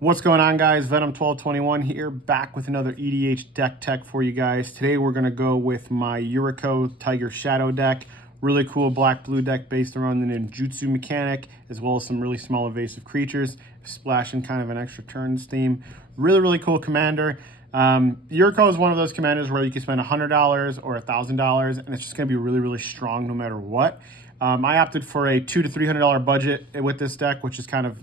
What's going on, guys? Venom1221 here, back with another EDH deck tech for you guys. Today we're going to go with my Yuriko Tiger Shadow deck. Really cool black-blue deck based around the ninjutsu mechanic, as well as some really small evasive creatures, splashing kind of an extra turns theme. Really cool commander. Yuriko is one of those commanders where you can spend $100 or $1,000, and it's just going to be really strong no matter what. I opted for a $200 to $300 budget with this deck, which is kind of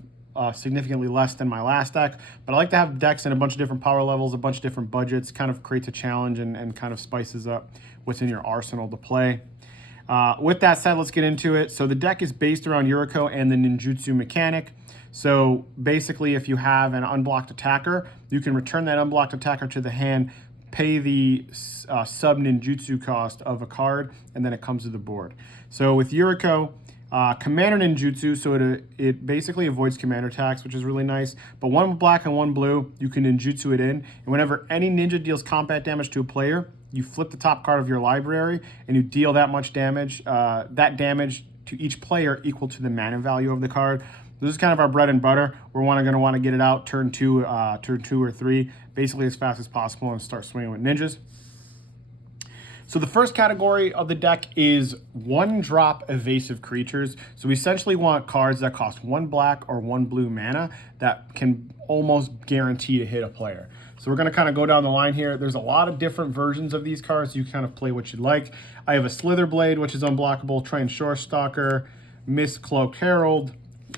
significantly less than my last deck, but I like to have decks in a bunch of different power levels, a bunch of different budgets, kind of creates a challenge and kind of spices up what's in your arsenal to play. With that said, let's get into it. So the deck is based around Yuriko and the ninjutsu mechanic. So basically, if you have an unblocked attacker, you can return that unblocked attacker to the hand, pay the sub ninjutsu cost of a card, and then it comes to the board. So with Yuriko, commander ninjutsu, so it basically avoids commander attacks, which is really nice. But one black and one blue, you can ninjutsu it in. And whenever any ninja deals combat damage to a player, you flip the top card of your library and you deal that much damage, that damage to each player equal to the mana value of the card. This is kind of our bread and butter. We're going to want to get it out turn two or three, basically as fast as possible, and start swinging with ninjas. So the first category of the deck is one-drop evasive creatures. So we essentially want cards that cost one black or one blue mana that can almost guarantee to hit a player. So we're going to kind of go down the line here. There's a lot of different versions of these cards. You kind of play what you like. I have a Slitherblade, which is unblockable, Trained Shorestalker, Mistcloaked Herald,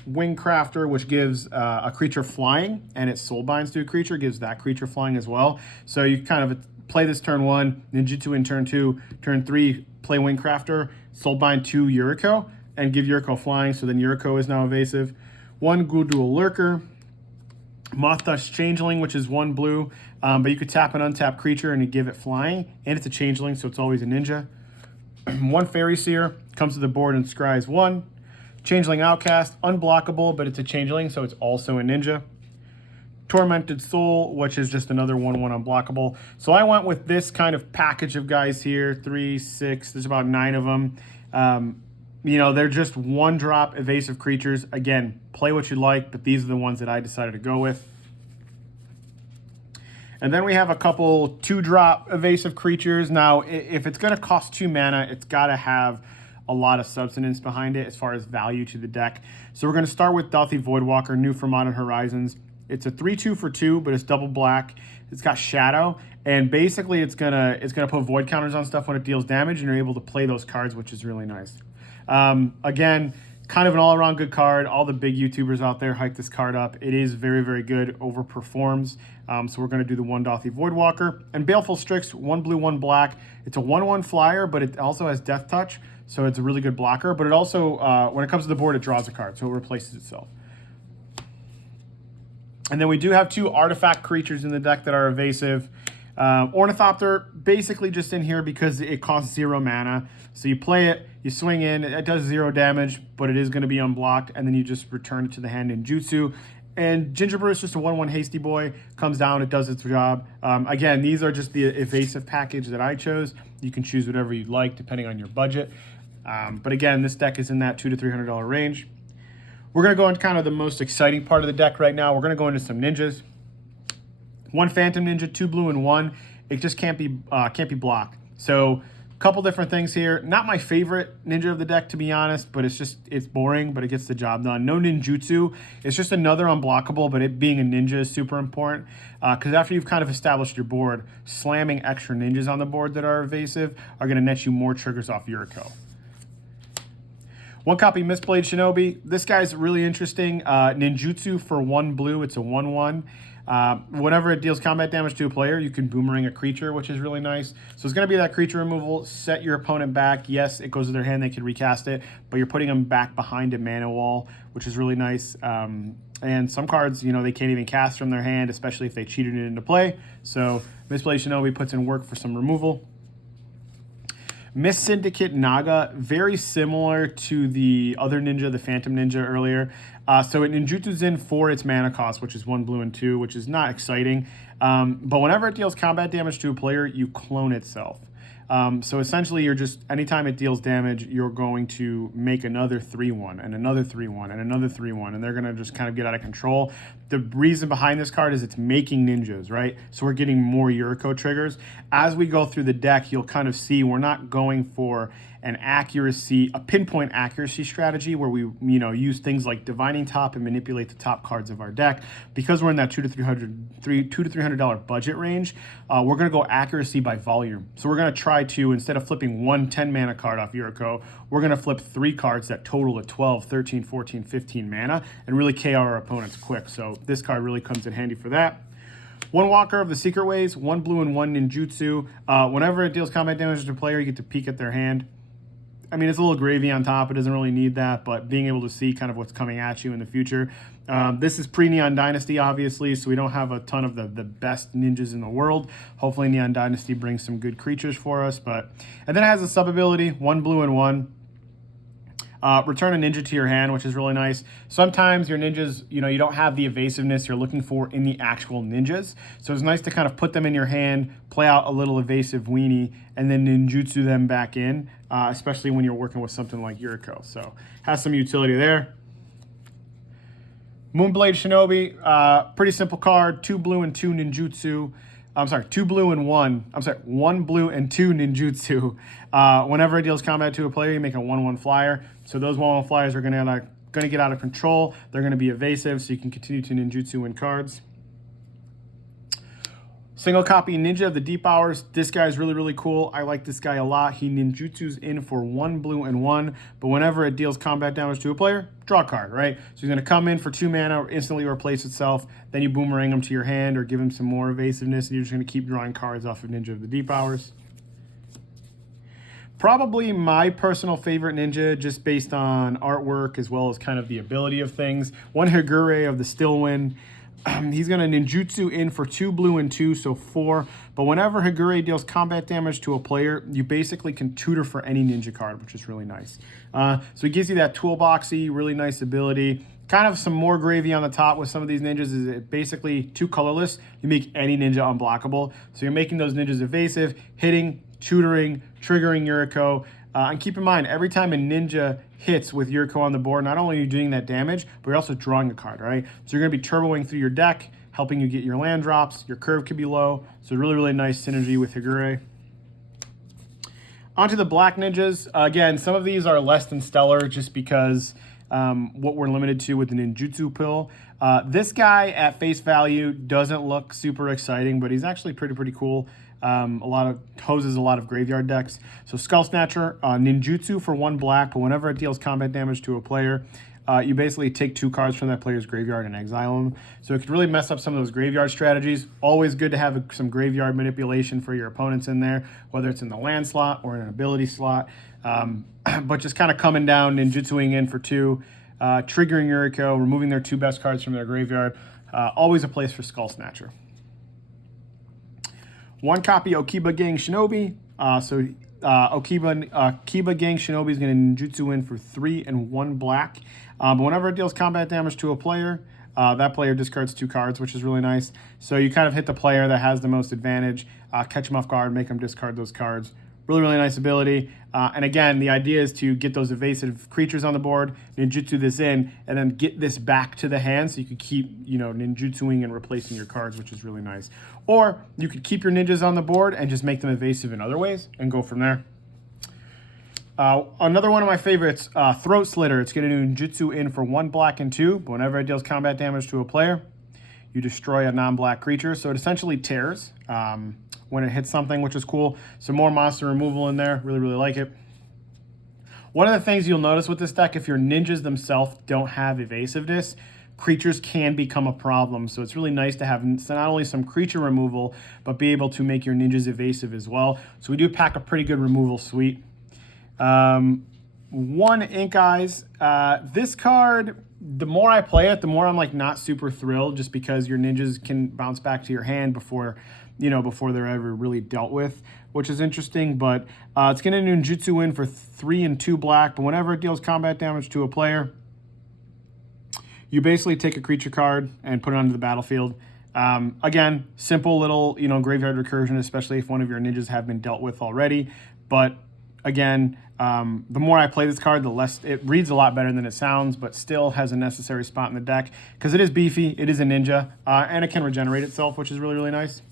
Wingcrafter, which gives a creature flying, and it soulbinds to a creature, gives that creature flying as well. So you kind of play this turn one, ninjutsu in turn two, turn three, play Wingcrafter, soulbind to Yuriko, and give Yuriko flying, so then Yuriko is now evasive. One Gudul Lurker, Moth-Dust Changeling, which is one blue, but you could tap an untapped creature and you give it flying, and it's a changeling, so it's always a ninja. One Fairy Seer, comes to the board and scries one. Changeling Outcast, unblockable, but it's a changeling, so it's also a ninja. Tormented Soul, which is just another 1/1 unblockable. So I went with this kind of package of guys here, 3, 6, there's about 9 of them. You know, they're just one-drop evasive creatures. Again, play what you like, but these are the ones that I decided to go with. And then we have a couple 2-drop evasive creatures. Now, if it's going to cost 2 mana, it's got to have a lot of substance behind it as far as value to the deck. So we're going to start with Dauthi Voidwalker, new for Modern Horizons. It's a 3/2 for 2, but it's double black. It's got Shadow, and basically it's gonna put void counters on stuff when it deals damage, and you're able to play those cards, which is really nice. Again, kind of an all-around good card. All the big YouTubers out there hype this card up. It is very good, overperforms. So we're going to do the one Dauthi Voidwalker. And Baleful Strix, 1 blue, 1 black. It's a 1/1 flyer, but it also has Death Touch, so it's a really good blocker. But it also, when it comes to the board, it draws a card, so it replaces itself. And then we do have 2 artifact creatures in the deck that are evasive. Ornithopter, basically just in here because it costs 0 mana. So you play it, you swing in, it does 0 damage, but it is going to be unblocked, and then you just return it to the hand in Jutsu. And Gingerbread is just a 1/1 hasty boy, comes down, it does its job. Again, these are just the evasive package that I chose. You can choose whatever you'd like depending on your budget. But again, this deck is in that $200 to $300 range. We're going to go into kind of the most exciting part of the deck right now. We're going to go into some ninjas. 1 Phantom Ninja, 2 blue and 1. It just can't be blocked. So a couple different things here. Not my favorite ninja of the deck, to be honest, but it's boring, but it gets the job done. No ninjutsu. It's just another unblockable, but it being a ninja is super important because after you've kind of established your board, slamming extra ninjas on the board that are evasive are going to net you more triggers off Yuriko. 1 copy Mistblade Shinobi. This guy's really interesting. Ninjutsu for 1 blue. It's a 1/1. Whenever it deals combat damage to a player, you can boomerang a creature, which is really nice. So it's going to be that creature removal. Set your opponent back. Yes, it goes to their hand. They can recast it, but you're putting them back behind a mana wall, which is really nice. And some cards, you know, they can't even cast from their hand, especially if they cheated it into play. So Mistblade Shinobi puts in work for some removal. Mist Syndicate Naga, very similar to the other ninja, the Phantom Ninja earlier. So it ninjutsu's in for its mana cost, which is 1 blue and 2, which is not exciting. But whenever it deals combat damage to a player, you clone itself. So essentially, you're just, anytime it deals damage, you're going to make another 3/1 and another 3/1 and another 3/1, and they're going to just kind of get out of control. The reason behind this card is it's making ninjas, right? So we're getting more Yuriko triggers. As we go through the deck, you'll kind of see we're not going for an accuracy, a pinpoint accuracy strategy where we, use things like divining top and manipulate the top cards of our deck. Because we're in that $200 to $300 budget range, we're going to go accuracy by volume. So we're going to try to, instead of flipping one 10 mana card off Yuriko, we're going to flip 3 cards that total at 12, 13, 14, 15 mana and really KO our opponents quick. So this card really comes in handy for that. One Walker of the Secret Ways, 1 blue and 1 ninjutsu. Whenever it deals combat damage to a player, you get to peek at their hand. I mean, it's a little gravy on top. It doesn't really need that, but being able to see kind of what's coming at you in the future. This is pre-Neon Dynasty, obviously, so we don't have a ton of the best ninjas in the world. Hopefully, Neon Dynasty brings some good creatures for us. And then it has a sub-ability, 1 blue and 1. Return a ninja to your hand, which is really nice. Sometimes your ninjas, you don't have the evasiveness you're looking for in the actual ninjas. So it's nice to kind of put them in your hand, play out a little evasive weenie, and then ninjutsu them back in, especially when you're working with something like Yuriko. So has some utility there. Moonblade Shinobi, pretty simple card, 2 blue and 2 ninjutsu. I'm sorry, 2 blue and 1. I'm sorry, 1 blue and 2 ninjutsu. Whenever it deals combat to a player, you make a 1/1 flyer. So those 1/1 flyers are going to get out of control. They're going to be evasive, so you can continue to ninjutsu win cards. Single copy Ninja of the Deep Hours. This guy is really, really cool. I like this guy a lot. He ninjutsus in for 1 blue and 1, but whenever it deals combat damage to a player, draw a card, right? So he's going to come in for 2 mana, instantly replace itself, then you boomerang him to your hand or give him some more evasiveness, and you're just going to keep drawing cards off of Ninja of the Deep Hours. Probably my personal favorite ninja, just based on artwork as well as kind of the ability of things. 1 Higure of the Stillwind. He's going to ninjutsu in for 2 blue and 2, so 4. But whenever Higure deals combat damage to a player, you basically can tutor for any ninja card, which is really nice. So it gives you that toolboxy, really nice ability. Kind of some more gravy on the top with some of these ninjas is it basically 2 colorless. You make any ninja unblockable. So you're making those ninjas evasive, hitting, tutoring, triggering Yuriko. And keep in mind, every time a ninja hits with Yuriko on the board, not only are you doing that damage, but you're also drawing a card, right? So you're going to be turboing through your deck, helping you get your land drops. Your curve could be low. So really, really nice synergy with Higure. Onto the black ninjas. Again, some of these are less than stellar just because what we're limited to with the ninjutsu pill. This guy at face value doesn't look super exciting, but he's actually pretty cool. Hoses a lot of graveyard decks. So Skull Snatcher, ninjutsu for 1 black, but whenever it deals combat damage to a player, you basically take 2 cards from that player's graveyard and exile them. So it could really mess up some of those graveyard strategies. Always good to have some graveyard manipulation for your opponents in there, whether it's in the land slot or in an ability slot. But just kind of coming down, ninjutsuing in for 2, triggering Yuriko, removing their 2 best cards from their graveyard. Always a place for Skull Snatcher. 1 copy Okiba Gang Shinobi. Okiba Gang Shinobi is going to ninjutsu in for 3 and 1 black. But whenever it deals combat damage to a player, that player discards 2 cards, which is really nice. So you kind of hit the player that has the most advantage, catch them off guard, make them discard those cards. Really, really nice ability. And again, the idea is to get those evasive creatures on the board, ninjutsu this in, and then get this back to the hand so you could keep, ninjutsuing and replacing your cards, which is really nice. Or you could keep your ninjas on the board and just make them evasive in other ways and go from there. Another one of my favorites, Throat Slitter. It's going to ninjutsu in for 1 black and 2, but whenever it deals combat damage to a player, you destroy a non-black creature. So it essentially tears when it hits something, which is cool. Some more monster removal in there. Really, really like it. One of the things you'll notice with this deck, if your ninjas themselves don't have evasiveness, creatures can become a problem. So it's really nice to have not only some creature removal, but be able to make your ninjas evasive as well. So we do pack a pretty good removal suite. 1 Ink Eyes. This card, the more I play it, the more I'm not super thrilled, just because your ninjas can bounce back to your hand before they're ever really dealt with, which is interesting. But it's going to ninjutsu in for 3 and 2 black, but whenever it deals combat damage to a player, you basically take a creature card and put it onto the battlefield. Again, simple little, graveyard recursion, especially if one of your ninjas have been dealt with already. But again, the more I play this card, the less it reads a lot better than it sounds, but still has a necessary spot in the deck because it is beefy, it is a ninja, and it can regenerate itself, which is really, really nice.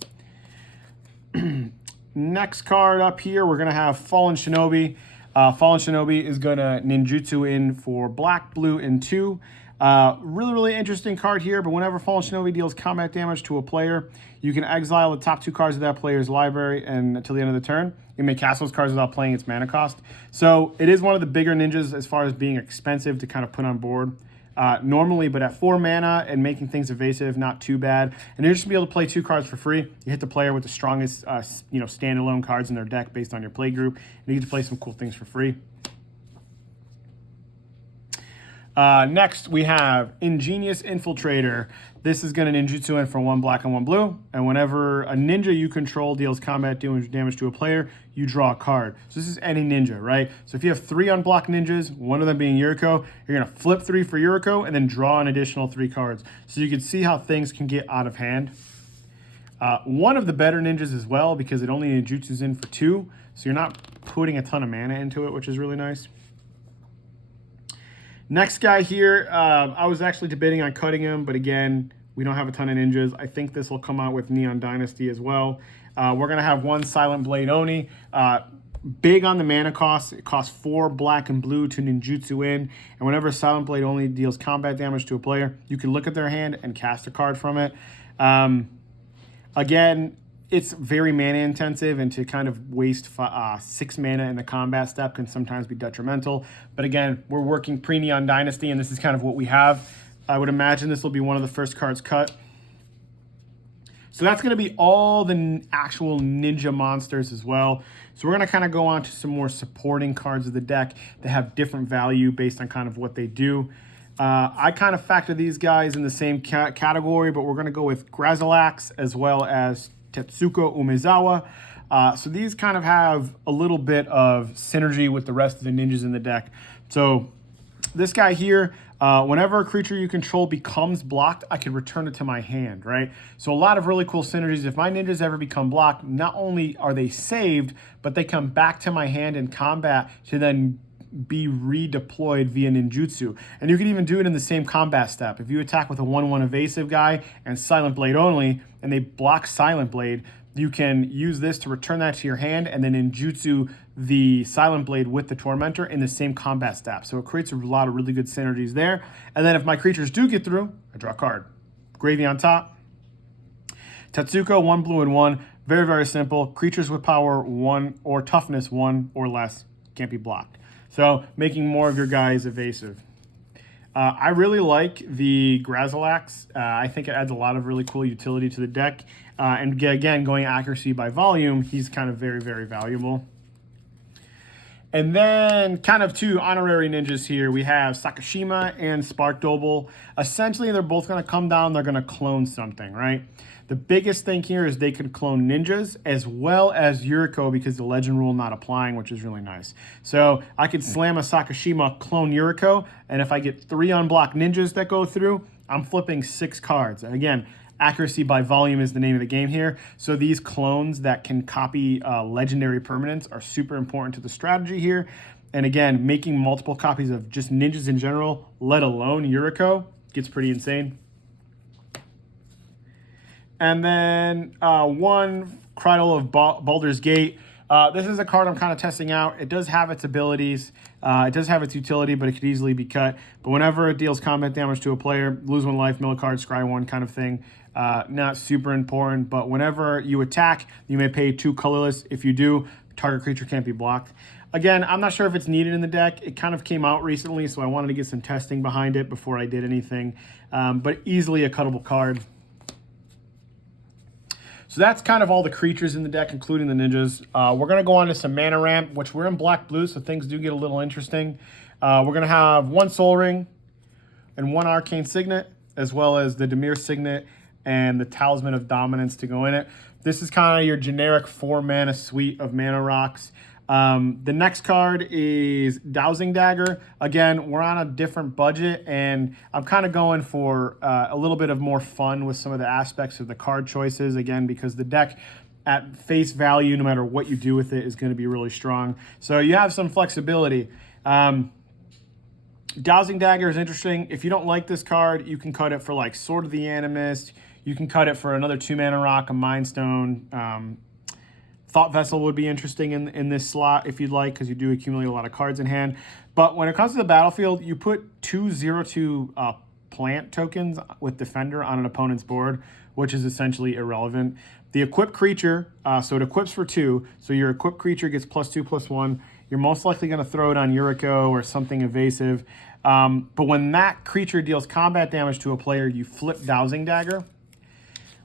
Next card up here, we're going to have Fallen Shinobi. Fallen Shinobi is going to ninjutsu in for black, blue, and 2. Really, really interesting card here, but whenever Fallen Shinobi deals combat damage to a player, you can exile the top 2 cards of that player's library and until the end of the turn. You may cast those cards without playing its mana cost. So it is one of the bigger ninjas as far as being expensive to kind of put on board. Normally, but at 4 mana and making things evasive, not too bad. And you're just gonna be able to play 2 cards for free. You hit the player with the strongest, standalone cards in their deck based on your play group, and you get to play some cool things for free. Next, we have Ingenious Infiltrator. This is going to ninjutsu in for 1 black and 1 blue. And whenever a ninja you control deals combat damage to a player, you draw a card. So this is any ninja, right? So if you have 3 unblocked ninjas, one of them being Yuriko, you're going to flip 3 for Yuriko and then draw an additional 3 cards. So you can see how things can get out of hand. One of the better ninjas as well because it only ninjutsus in for 2. So you're not putting a ton of mana into it, which is really nice. Next guy here, I was actually debating on cutting him, but again, we don't have a ton of ninjas. I think this will come out with Neon Dynasty as well. We're going to have 1 Silent Blade Oni. Big on the mana cost. It costs 4 black and blue to ninjutsu in. And whenever Silent Blade only deals combat damage to a player, you can look at their hand and cast a card from it. Again, it's very mana intensive, and to kind of waste 6 mana in the combat step can sometimes be detrimental. But again, we're working pre-Neon Dynasty, and this is kind of what we have. I would imagine this will be one of the first cards cut. So that's going to be all the actual ninja monsters as well. So we're going to kind of go on to some more supporting cards of the deck that have different value based on kind of what they do. I kind of factor these guys in the same category, but we're going to go with Grazilax as well as Tetsuko Umezawa. So these kind of have a little bit of synergy with the rest of the ninjas in the deck. So this guy here, whenever a creature you control becomes blocked, I can return it to my hand, right? So a lot of really cool synergies. If my ninjas ever become blocked, not only are they saved, but they come back to my hand in combat to then be redeployed via ninjutsu. And you can even do it in the same combat step. If you attack with a 1/1 evasive guy and Silent Blade only, and they block Silent Blade, you can use this to return that to your hand and then ninjutsu the Silent Blade with the Tormentor in the same combat step. So it creates a lot of really good synergies there. And then if my creatures do get through, I draw a card. Gravy on top. Tetsuko, 1 blue and 1. Very, very simple. Creatures with power 1 or toughness 1 or less can't be blocked. So making more of your guys evasive. I really like the Grazilax. I think it adds a lot of really cool utility to the deck. And again, going accuracy by volume, he's kind of very, very valuable. And then kind of 2 honorary ninjas here. We have Sakashima and Spark Doble. Essentially, they're both going to come down. They're going to clone something, right? The biggest thing here is they could clone ninjas as well as Yuriko because the legend rule not applying, which is really nice. So I could slam a Sakashima, clone Yuriko, and if I get 3 unblocked ninjas that go through, I'm flipping 6 cards. And again, accuracy by volume is the name of the game here. So these clones that can copy legendary permanents are super important to the strategy here. And again, making multiple copies of just ninjas in general, let alone Yuriko, gets pretty insane. And then 1 Cradle of Baldur's Gate. This is a card I'm kind of testing out. It does have its abilities. It does have its utility, but it could easily be cut. But whenever it deals combat damage to a player, lose 1 life, mill a card, scry 1 kind of thing. Not super important, but whenever you attack, you may pay 2 colorless. If you do, target creature can't be blocked. Again, I'm not sure if it's needed in the deck. It kind of came out recently, so I wanted to get some testing behind it before I did anything. But easily a cuttable card. So that's kind of all the creatures in the deck, including the ninjas. We're going to go on to some mana ramp, which we're in black-blue, so things do get a little interesting. We're going to have 1 Soul Ring and 1 Arcane Signet, as well as the Dimir Signet and the Talisman of Dominance to go in it. This is kind of your generic 4-mana suite of mana rocks. The next card is Dowsing Dagger. Again, we're on a different budget, and I'm kind of going for a little bit of more fun with some of the aspects of the card choices, again, because the deck at face value, no matter what you do with it, is going to be really strong. So you have some flexibility. Dowsing Dagger is interesting. If you don't like this card, you can cut it for like Sword of the Animist. You can cut it for another 2-mana rock, a Mind Stone. Thought Vessel would be interesting in this slot if you'd like, because you do accumulate a lot of cards in hand. But when it comes to the battlefield, you put 2 0/2 plant tokens with Defender on an opponent's board, which is essentially irrelevant. The equipped creature, so it equips for 2, so your equipped creature gets +2/+1. You're most likely going to throw it on Yuriko or something evasive. But when that creature deals combat damage to a player, you flip Dowsing Dagger.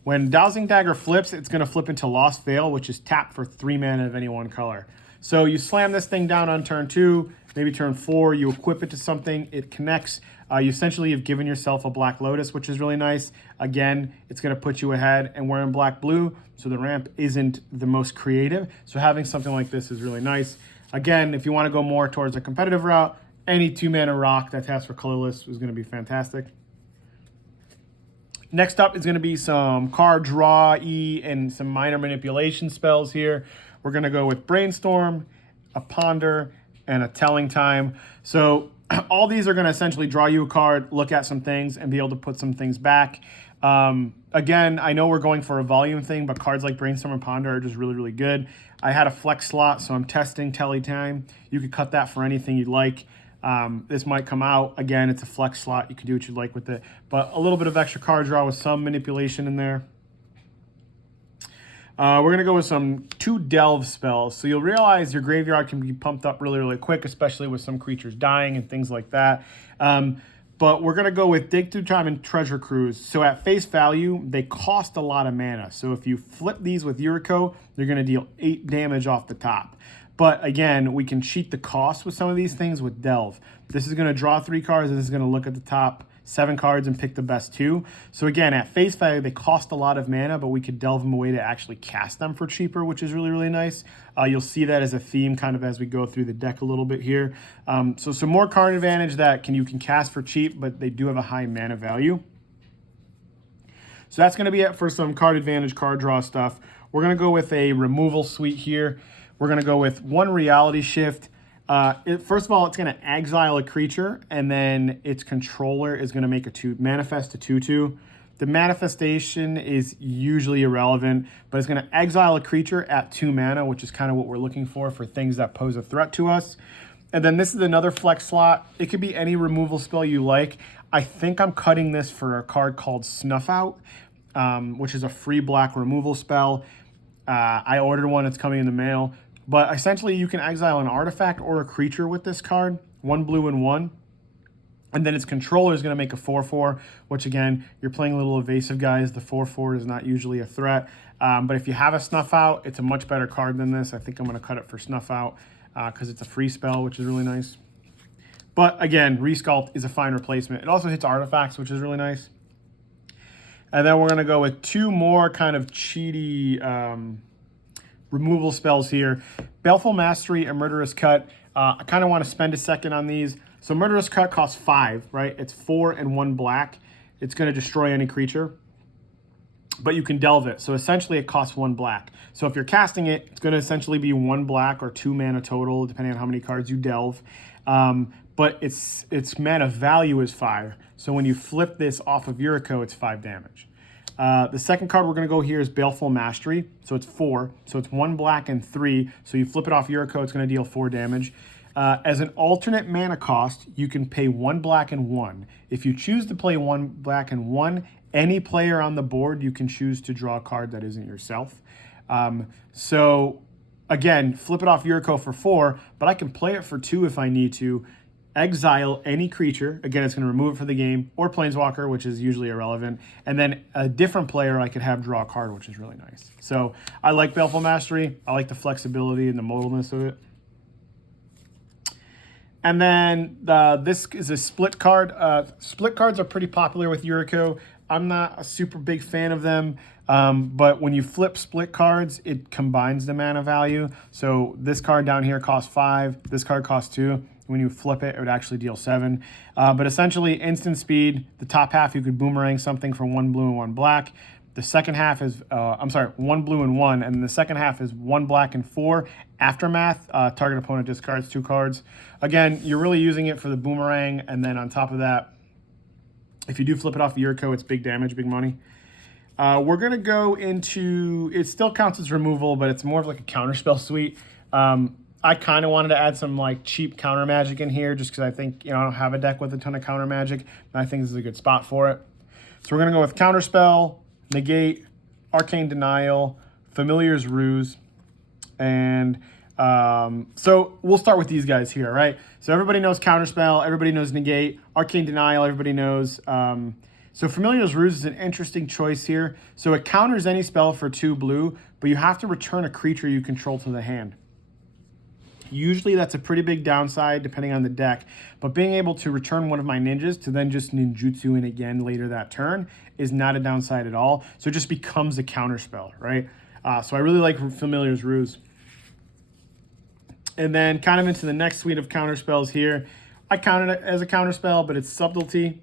When Dowsing Dagger flips, it's going to flip into Lost Veil, which is tapped for 3 mana of any one color. So you slam this thing down on turn 2, maybe turn 4, you equip it to something, it connects. You essentially have given yourself a Black Lotus, which is really nice. Again, it's going to put you ahead, and we're in black-blue, so the ramp isn't the most creative. So having something like this is really nice. Again, if you want to go more towards a competitive route, any 2-mana rock that taps for colorless is going to be fantastic. Next up is going to be some card draw-y and some minor manipulation spells here. We're going to go with Brainstorm, a Ponder, and a Telling Time. So all these are going to essentially draw you a card, look at some things, and be able to put some things back. Again, I know we're going for a volume thing, but cards like Brainstorm and Ponder are just really, really good. I had a flex slot, so I'm testing Telling Time. You could cut that for anything you'd like. This might come out. Again, it's a flex slot. You can do what you'd like with it. But a little bit of extra card draw with some manipulation in there. We're going to go with some 2 delve spells. So you'll realize your graveyard can be pumped up really, really quick, especially with some creatures dying and things like that. But we're going to go with Dig Through Time and Treasure Cruise. So at face value, they cost a lot of mana. So if you flip these with Yuriko, they're going to deal 8 damage off the top. But again, we can cheat the cost with some of these things with Delve. This is going to draw 3 cards, and this is going to look at the top 7 cards and pick the best 2. So again, at face value, they cost a lot of mana, but we could delve them away to actually cast them for cheaper, which is really, really nice. You'll see that as a theme kind of as we go through the deck a little bit here. So some more card advantage that you can cast for cheap, but they do have a high mana value. So that's going to be it for some card advantage, card draw stuff. We're going to go with a removal suite here. We're going to go with 1 Reality Shift. First of all, it's going to exile a creature, and then its controller is going to make a manifest a 2/2. The manifestation is usually irrelevant, but it's going to exile a creature at 2 mana, which is kind of what we're looking for things that pose a threat to us. And then this is another flex slot. It could be any removal spell you like. I think I'm cutting this for a card called Snuff Out, which is a free black removal spell. I ordered one. It's coming in the mail. But essentially, you can exile an artifact or a creature with this card, 1 blue and 1. And then its controller is going to make a 4/4, which again, you're playing a little evasive guys. The 4/4 is not usually a threat. But if you have a Snuff Out, it's a much better card than this. I think I'm going to cut it for Snuff Out because it's a free spell, which is really nice. But again, Resculpt is a fine replacement. It also hits artifacts, which is really nice. And then we're going to go with 2 more kind of cheaty removal spells here. Baleful Mastery and Murderous Cut. I kind of want to spend a second on these. So Murderous Cut costs 5, right? It's 4 and 1 black. It's going to destroy any creature, but you can delve it. So essentially it costs 1 black. So if you're casting it, it's going to essentially be 1 black or 2 mana total, depending on how many cards you delve. But its mana value is 5. So when you flip this off of Yuriko, it's 5 damage. The second card we're going to go here is Baleful Mastery. So it's 4. So it's 1 black and 3. So you flip it off Yuriko, it's going to deal 4 damage. As an alternate mana cost, you can pay 1 black and 1. If you choose to play 1 black and 1, any player on the board, you can choose to draw a card that isn't yourself. So again, flip it off Yuriko for 4, but I can play it for 2 if I need to. Exile any creature. Again, it's going to remove it from the game, or Planeswalker, which is usually irrelevant. And then a different player I could have draw a card, which is really nice. So I like Baleful Mastery. I like the flexibility and the modalness of it. And then this is a split card. Split cards are pretty popular with Yuriko. I'm not a super big fan of them, but when you flip split cards, it combines the mana value. So this card down here costs 5. This card costs 2. When you flip it, it would actually deal 7. But essentially, instant speed. The top half, you could boomerang something for 1 blue and 1 black. The second half is, I'm sorry, 1 blue and 1, and the second half is 1 black and 4. Aftermath, target opponent discards 2 cards. Again, you're really using it for the boomerang, and then on top of that, if you do flip it off Yuriko, it's big damage, big money. We're going to go into, it still counts as removal, but it's more of like a counterspell suite. I kind of wanted to add some like cheap counter magic in here just because I think, I don't have a deck with a ton of counter magic, and I think this is a good spot for it. So we're going to go with Counterspell, Negate, Arcane Denial, Familiar's Ruse, and so we'll start with these guys here, right? So everybody knows Counterspell, everybody knows Negate, Arcane Denial, everybody knows. So Familiar's Ruse is an interesting choice here. So it counters any spell for 2 blue, but you have to return a creature you control to the hand. Usually that's a pretty big downside depending on the deck, but being able to return one of my ninjas to then just ninjutsu in again later that turn is not a downside at all. So it just becomes a counterspell, right? So I really like Familiar's Ruse. And then kind of into the next suite of counterspells here. I counted it as a counterspell, but it's Subtlety.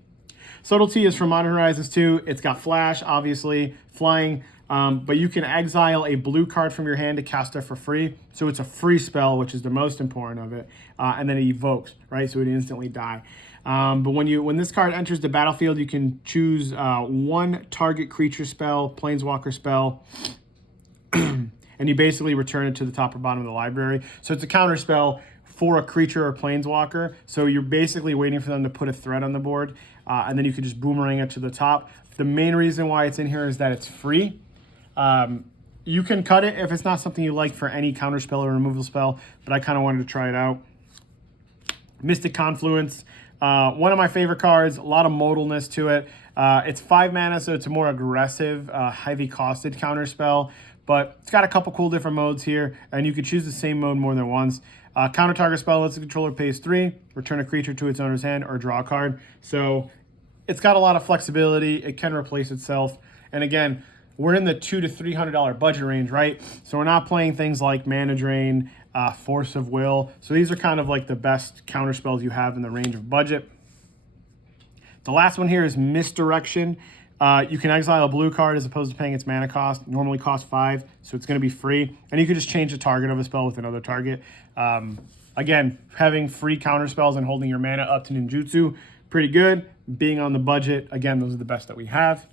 Subtlety is from Modern Horizons 2. It's got Flash, obviously, Flying, but you can exile a blue card from your hand to cast it for free. So it's a free spell, which is the most important of it. And then it evokes, right? So it instantly die. But when this card enters the battlefield, you can choose 1 target creature spell, planeswalker spell, and you basically return it to the top or bottom of the library. So it's a counter spell for a creature or planeswalker. So you're basically waiting for them to put a threat on the board, and then you can just boomerang it to the top. The main reason why it's in here is that it's free. You can cut it if it's not something you like for any counter spell or removal spell, but I kind of wanted to try it out. Mystic Confluence, one of my favorite cards, a lot of modalness to it. It's 5 mana, so it's a more aggressive, heavy costed counter spell, but it's got a couple cool different modes here, and you could choose the same mode more than once. Counter target spell lets the controller pays 3, return a creature to its owner's hand, or draw a card. So it's got a lot of flexibility. It can replace itself. And again, we're in the $200 to $300 budget range, right? So we're not playing things like Mana Drain, Force of Will. So these are kind of like the best counter spells you have in the range of budget. The last one here is Misdirection. You can exile a blue card as opposed to paying its mana cost. Normally costs 5, so it's going to be free. And you can just change the target of a spell with another target. Again, having free counter spells and holding your mana up to ninjutsu, pretty good. Being on the budget, again, those are the best that we have.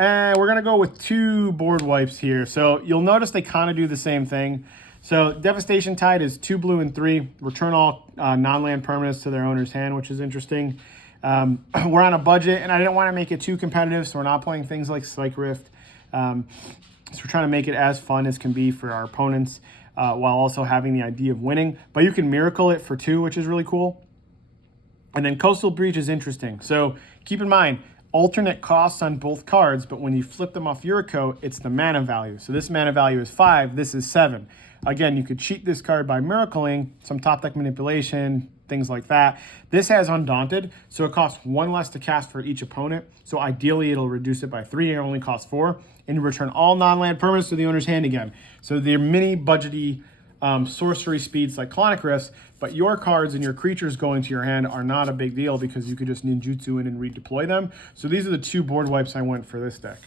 And we're going to go with 2 board wipes here. So you'll notice they kind of do the same thing. So Devastation Tide is 2 blue and 3. Return all non-land permanents to their owner's hand, which is interesting. We're on a budget, and I didn't want to make it too competitive, so we're not playing things like Psych Rift. So we're trying to make it as fun as can be for our opponents, while also having the idea of winning. But you can Miracle it for 2, which is really cool. And then Coastal Breach is interesting. So keep in mind, alternate costs on both cards, but when you flip them off Yuriko, it's the mana value. So this mana value is 5, this is 7. Again, you could cheat this card by miracling, some top deck manipulation, things like that. This has Undaunted, so it costs 1 less to cast for each opponent. So ideally, it'll reduce it by 3, and it only costs 4. And you return all non-land permanents to the owner's hand again. So they're mini budgety sorcery speeds like Clonic Rifts, but your cards and your creatures going to your hand are not a big deal because you could just ninjutsu in and redeploy them. So these are the 2 board wipes I went for this deck.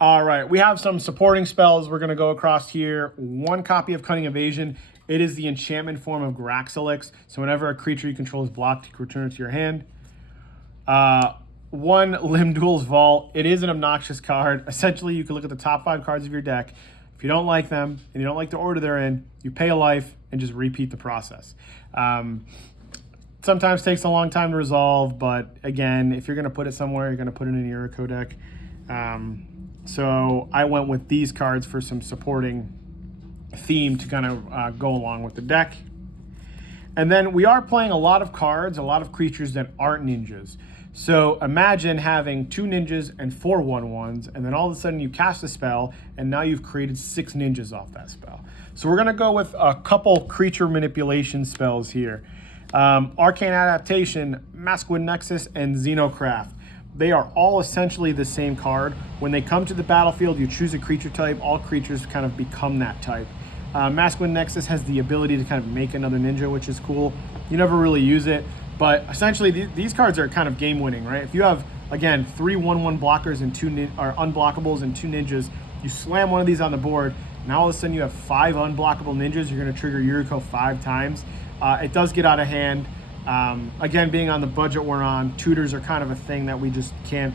All right, we have some supporting spells we're going to go across here. 1 copy of Cunning Evasion. It is the enchantment form of Graxelix. So whenever a creature you control is blocked, you can return it to your hand. 1 Limdul's Vault. It is an obnoxious card. Essentially, you can look at the top 5 cards of your deck. If you don't like them and you don't like the order they're in, you pay a life and just repeat the process. Sometimes takes a long time to resolve, but again, if you're going to put it somewhere, you're going to put it in your Yuriko deck. So I went with these cards for some supporting theme to kind of go along with the deck. And then we are playing a lot of cards, a lot of creatures that aren't ninjas. So imagine having 2 ninjas and 4 1/1s, and then all of a sudden you cast a spell, and now you've created 6 ninjas off that spell. So we're going to go with a couple creature manipulation spells here. Arcane Adaptation, Maskwood Nexus, and Xenocraft. They are all essentially the same card. When they come to the battlefield, you choose a creature type. All creatures kind of become that type. Maskwood Nexus has the ability to kind of make another ninja, which is cool. You never really use it, but essentially these cards are kind of game winning, right? If you have Again, 3 1/1 blockers and 2 unblockables and 2 ninjas. You slam one of these on the board, now all of a sudden you have 5 unblockable ninjas. You're going to trigger Yuriko 5 times. It does get out of hand. Again, being on the budget we're on, tutors are kind of a thing that we just can't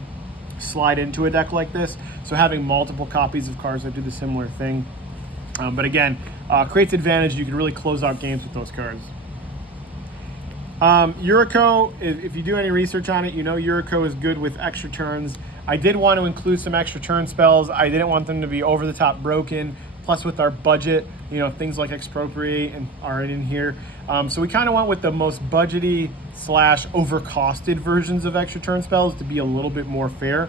slide into a deck like this. So having multiple copies of cards that do the similar thing. But again, creates advantage. You can really close out games with those cards. Yuriko, if you do any research on it, you know Yuriko is good with extra turns. I did want to include some extra turn spells. I didn't want them to be over the top broken. Plus with our budget, you know, things like Expropriate and are in here. So we kind of went with the most budgety / overcosted versions of extra turn spells to be a little bit more fair.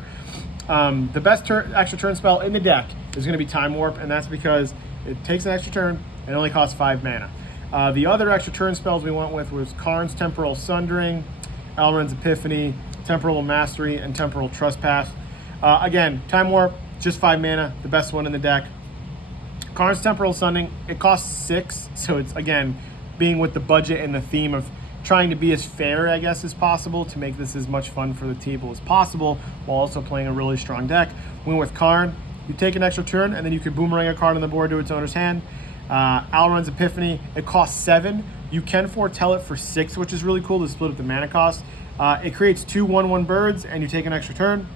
The best extra turn spell in the deck is going to be Time Warp, and that's because it takes an extra turn and only costs 5 mana. The other extra turn spells we went with was Karn's Temporal Sundering, Alrund's Epiphany, Temporal Mastery, and Temporal Trespass. Again, Time Warp, just 5 mana, the best one in the deck. Karn's Temporal Sundering, it costs 6, so it's, again, being with the budget and the theme of trying to be as fair, I guess, as possible to make this as much fun for the table as possible while also playing a really strong deck. Went with Karn, you take an extra turn, and then you can boomerang a card on the board to its owner's hand. Alrund's Epiphany, it costs 7. You can foretell it for 6, which is really cool to split up the mana cost. It creates 2 1/1 birds, and you take an extra turn.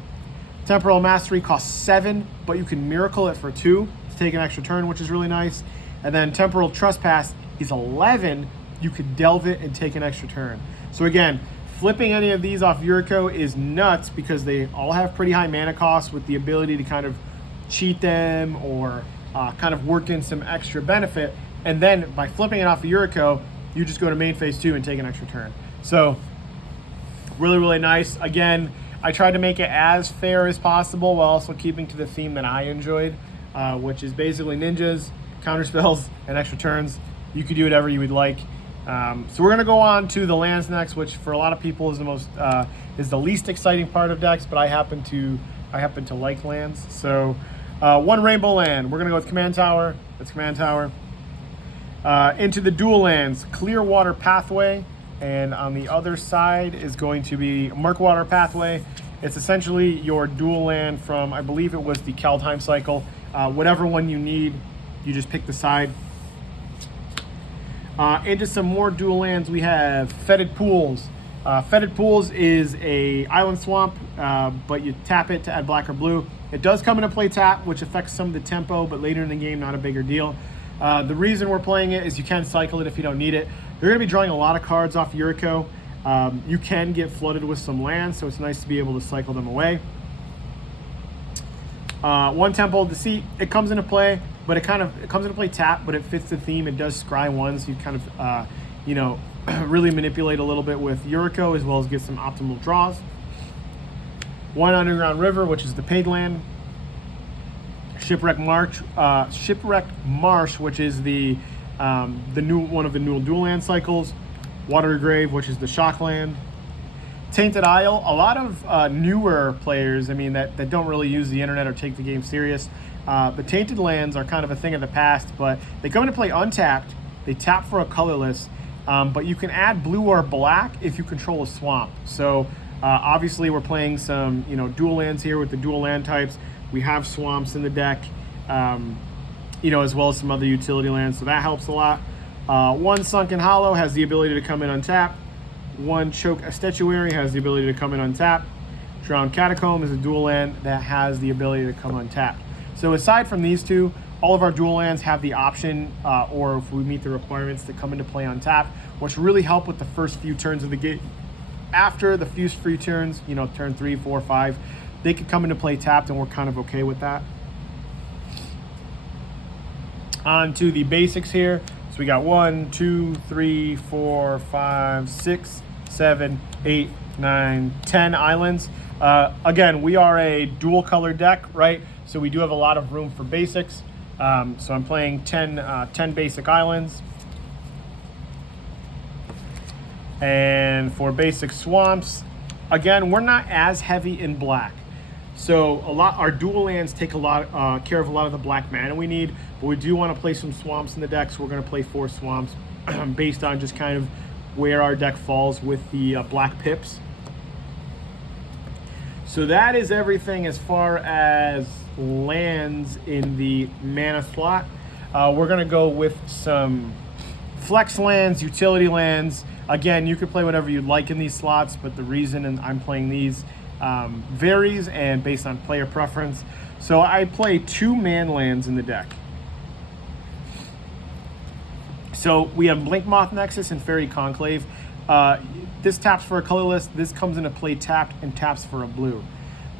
Temporal Mastery costs 7, but you can miracle it for 2 to take an extra turn, which is really nice. And then Temporal Trespass is 11. You could delve it and take an extra turn. So again, flipping any of these off Yuriko is nuts because they all have pretty high mana costs with the ability to kind of cheat them or kind of work in some extra benefit. And then by flipping it off of Yuriko, you just go to main phase 2 and take an extra turn. So really, really nice. Again, I tried to make it as fair as possible while also keeping to the theme that I enjoyed, which is basically ninjas, counter spells, and extra turns. You could do whatever you would like. So we're gonna go on to the lands next, which for a lot of people is the least exciting part of decks, but I happen to like lands. So 1 rainbow land. We're gonna go with Command Tower. That's Command Tower. Into the dual lands, Clearwater Pathway, and on the other side is going to be Murkwater Pathway. It's essentially your dual land from, I believe it was the Kaldheim cycle. Whatever one you need, you just pick the side. Into some more dual lands, we have Fetid Pools. Fetid Pools is a island swamp, but you tap it to add black or blue. It does come into play tap, which affects some of the tempo, but later in the game, not a bigger deal. The reason we're playing it is you can cycle it if you don't need it. You're going to be drawing a lot of cards off Yuriko. You can get flooded with some lands, so it's nice to be able to cycle them away. 1 Temple of Deceit, it comes into play, but it comes into play tap, but it fits the theme. It does scry 1, so you kind of, really manipulate a little bit with Yuriko as well as get some optimal draws. 1 Underground River, which is the paid land. Shipwreck Marsh, which is the new one of the new dual land cycles. Watery Grave, which is the shock land. Tainted Isle, a lot of newer players, that don't really use the internet or take the game serious. The tainted lands are kind of a thing of the past, but they come into play untapped. They tap for a colorless, but you can add blue or black if you control a swamp. So obviously we're playing some dual lands here with the dual land types. We have swamps in the deck, as well as some other utility lands, so that helps a lot. 1 Sunken Hollow has the ability to come in untapped. 1 Choke Estuary has the ability to come in untapped. Drowned Catacomb is a dual land that has the ability to come untapped. So aside from these two, all of our dual lands have the option, or if we meet the requirements, to come into play untapped, which really help with the first few turns of the game. After the few free turns, turn 3, 4, 5, they could come into play tapped, and we're kind of okay with that. On to the basics here. So we got 1, 2, 3, 4, 5, 6, 7, 8, 9, 10 islands. Again, we are a dual color deck, right? So we do have a lot of room for basics. So I'm playing 10 basic islands. And for basic swamps, again, we're not as heavy in black. So our dual lands take a lot care of a lot of the black mana we need, but we do want to play some swamps in the deck, so we're going to play 4 swamps based on just kind of where our deck falls with the black pips. So that is everything as far as lands in the mana slot. We're going to go with some flex lands, utility lands. Again, you could play whatever you'd like in these slots, but the reason I'm playing these varies and based on player preference. So I play 2 man lands in the deck. So we have Blinkmoth Nexus and Fairy Conclave. This taps for a colorless. This comes into play tapped and taps for a blue.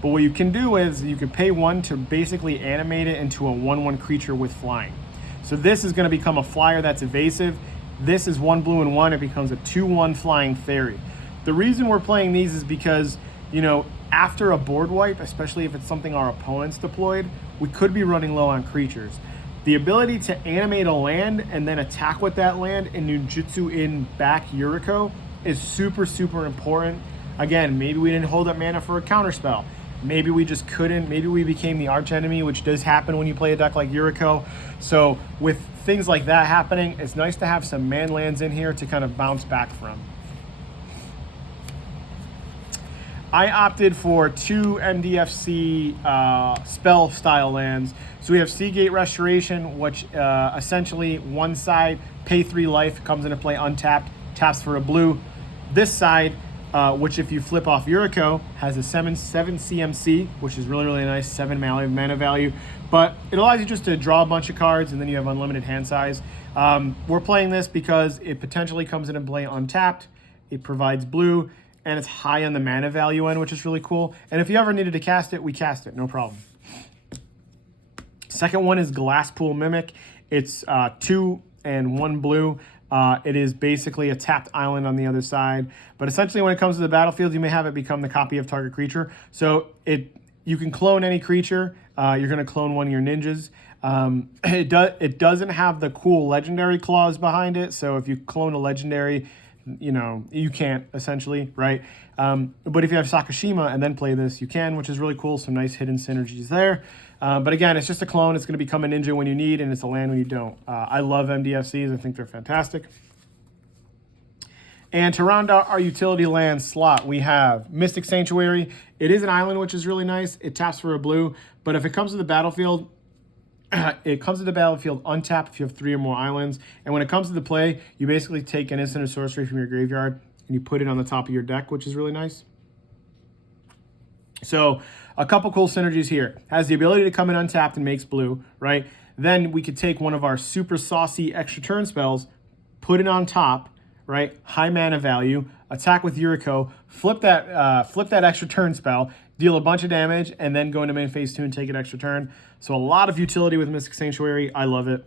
But what you can do is you can pay 1 to basically animate it into a 1/1 creature with flying. So this is going to become a flyer that's evasive. This is 1 blue and 1. It becomes a 2/1 flying fairy. The reason we're playing these is because, you know, after a board wipe, especially if it's something our opponents deployed, we could be running low on creatures. The ability to animate a land and then attack with that land and ninjutsu in back Yuriko is super, super important. Again, maybe we didn't hold up mana for a counterspell. Maybe we just couldn't. Maybe we became the arch enemy, which does happen when you play a deck like Yuriko. So with things like that happening, it's nice to have some man lands in here to kind of bounce back from. I opted for 2 MDFC spell style lands. So we have Seagate Restoration, which essentially one side, pay 3 life, comes into play untapped, taps for a blue. This side, which if you flip off Yuriko, has a 7 CMC, which is really, really nice, 7 mana value. But it allows you just to draw a bunch of cards and then you have unlimited hand size. We're playing this because it potentially comes into play untapped, it provides blue, and it's high on the mana value end, which is really cool. And if you ever needed to cast it, we cast it, no problem. Second one is Glasspool Mimic. It's 2 and 1 blue. It is basically a tapped island on the other side. But essentially when it comes to the battlefield, you may have it become the copy of target creature. So you can clone any creature. You're going to clone one of your ninjas. It doesn't have the cool legendary clause behind it. So if you clone a legendary, you know, you can't essentially, right? But if you have Sakashima and then play this, you can, which is really cool. Some nice hidden synergies there. But again, it's just a clone. It's going to become a ninja when you need, and it's a land when you don't. I love MDFCs. I think they're fantastic. And to round out our utility land slot, we have Mystic Sanctuary. It is an island, which is really nice. It taps for a blue, but if it comes to the battlefield, it comes to the battlefield untapped if you have 3 or more islands. And when it comes to the play, you basically take an instant or sorcery from your graveyard and you put it on the top of your deck, which is really nice. So a couple cool synergies here. Has the ability to come in untapped and makes blue, right? Then we could take one of our super saucy extra turn spells, put it on top, right? High mana value, attack with Yuriko, flip that extra turn spell, deal a bunch of damage, and then go into main phase 2 and take an extra turn. So a lot of utility with Mystic Sanctuary. I love it.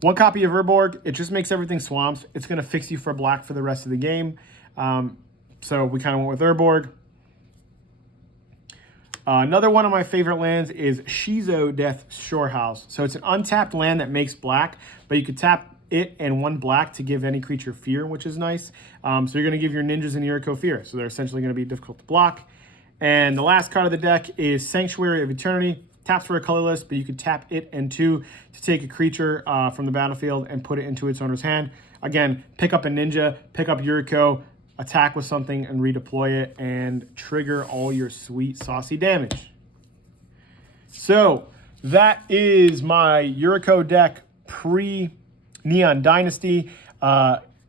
1 copy of Urborg. It just makes everything swamps. It's going to fix you for black for the rest of the game. So we kind of went with Urborg. Another one of my favorite lands is Shizo Death Shorehouse. So it's an untapped land that makes black, but you could tap it and 1 black to give any creature fear, which is nice. So you're going to give your ninjas and Yuriko fear. So they're essentially going to be difficult to block. And the last card of the deck is Sanctuary of Eternity. Taps for a colorless, but you could tap it and 2 to take a creature from the battlefield and put it into its owner's hand. Again, pick up a ninja, pick up Yuriko, attack with something and redeploy it and trigger all your sweet saucy damage. So that is my Yuriko deck pre-Neon Dynasty.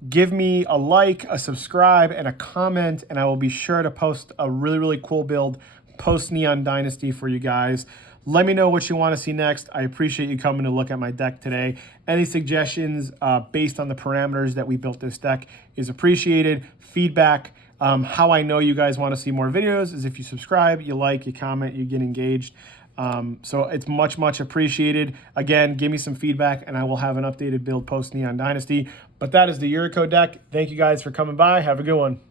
Give me a like, a subscribe, and a comment, and I will be sure to post a really, really cool build post-Neon Dynasty for you guys. Let me know what you want to see next. I appreciate you coming to look at my deck today. Any suggestions based on the parameters that we built this deck is appreciated. Feedback, how I know you guys want to see more videos is if you subscribe, you like, you comment, you get engaged. So it's much, much appreciated. Again, give me some feedback and I will have an updated build post Neon Dynasty. But that is the Yuriko deck. Thank you guys for coming by. Have a good one.